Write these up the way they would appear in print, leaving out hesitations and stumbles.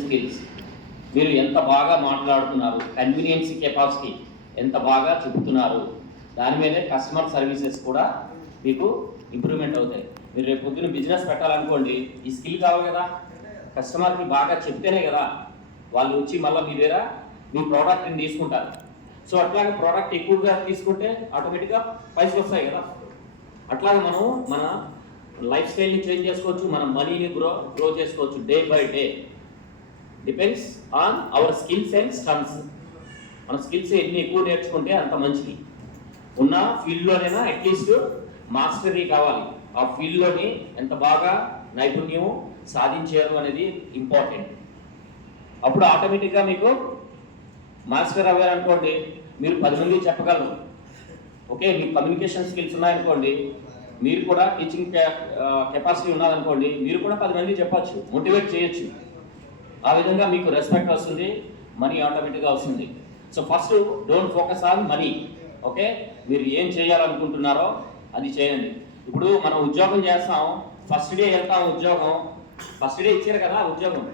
Skills మీరు ఎంత బాగా మాట్లాడుతున్నారు, కన్వీనియన్సీ కెపాసిటీ ఎంత బాగా చెబుతున్నారు, దాని మీదే కస్టమర్ సర్వీసెస్ కూడా మీకు ఇంప్రూవ్మెంట్ అవుతాయి. మీరు రేపు పొద్దున్న బిజినెస్ పెట్టాలనుకోండి, ఈ స్కిల్ కావాలి కదా, కస్టమర్కి బాగా చెప్తేనే కదా వాళ్ళు వచ్చి మళ్ళీ మీ దగ్గర మీ ప్రోడక్ట్ని తీసుకుంటారు. సో అట్లాగే ప్రోడక్ట్ ఎక్కువగా తీసుకుంటే ఆటోమేటిక్గా పైసలు వస్తాయి కదా. అట్లాగే మనం మన లైఫ్ స్టైల్ని చేంజ్ చేసుకోవచ్చు, మన మనీని గ్రో చేసుకోవచ్చు day by day. Depends on our skills and stunts. మన స్కిల్స్ ఎన్ని ఎక్కువ నేర్చుకుంటే అంత మంచిది. ఉన్న ఫీల్డ్లోనైనా అట్లీస్ట్ మాస్టరీ కావాలి, ఆ ఫీల్డ్లోని ఎంత బాగా నైపుణ్యం సాధించారు అనేది ఇంపార్టెంట్. అప్పుడు ఆటోమేటిక్గా మీకు మాస్టర్ అవ్వారనుకోండి, మీరు 10 మంది చెప్పగలరు. ఓకే, మీకు కమ్యూనికేషన్ స్కిల్స్ ఉన్నాయనుకోండి, మీరు కూడా టీచింగ్ కెపాసిటీ ఉన్నదనుకోండి, మీరు కూడా 10 మంది చెప్పచ్చు, మోటివేట్ చేయొచ్చు. ఆ విధంగా మీకు రెస్పెక్ట్ వస్తుంది, మనీ ఆటోమేటిక్గా వస్తుంది. So first don't focus on money. Okay, మీరు ఏం చేయాలనుకుంటున్నారో అది చేయండి. ఇప్పుడు మనం ఉద్యోగం చేస్తాం, ఫస్ట్ డే వెళ్తాం ఉద్యోగం, ఫస్ట్ డే ఇచ్చారు కదా ఉద్యోగం,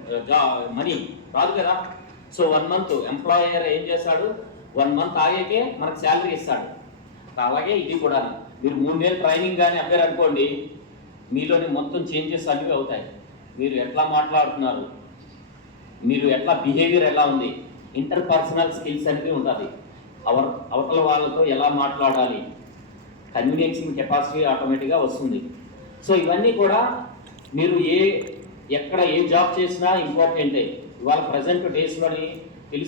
మనీ రాదు కదా. సో 1 మంత్ ఎంప్లాయర్ ఏం చేస్తాడు, 1 మంత్ ఆగాకే మనకు శాలరీ ఇస్తాడు. అలాగే ఇది కూడా మీరు 3 నెలలు ట్రైనింగ్ కానీ అవ్వారనుకోండి, మీలోని మొత్తం చేంజెస్ అనేవి అవుతాయి. మీరు ఎట్లా మాట్లాడుతున్నారు, మీరు ఎట్లా బిహేవియర్ ఎలా ఉంది, ఇంటర్పర్సనల్ స్కిల్స్ అనేది ఉంటుంది. అవతల వాళ్ళతో ఎలా మాట్లాడాలి, కన్వీనియన్సింగ్ కెపాసిటీ ఆటోమేటిక్గా వస్తుంది. సో ఇవన్నీ కూడా మీరు ఎక్కడ ఏ జాబ్ చేసినా ఇంపార్టెంటే. ఇవాళ ప్రజెంట్ డేస్లోని తెలుసు.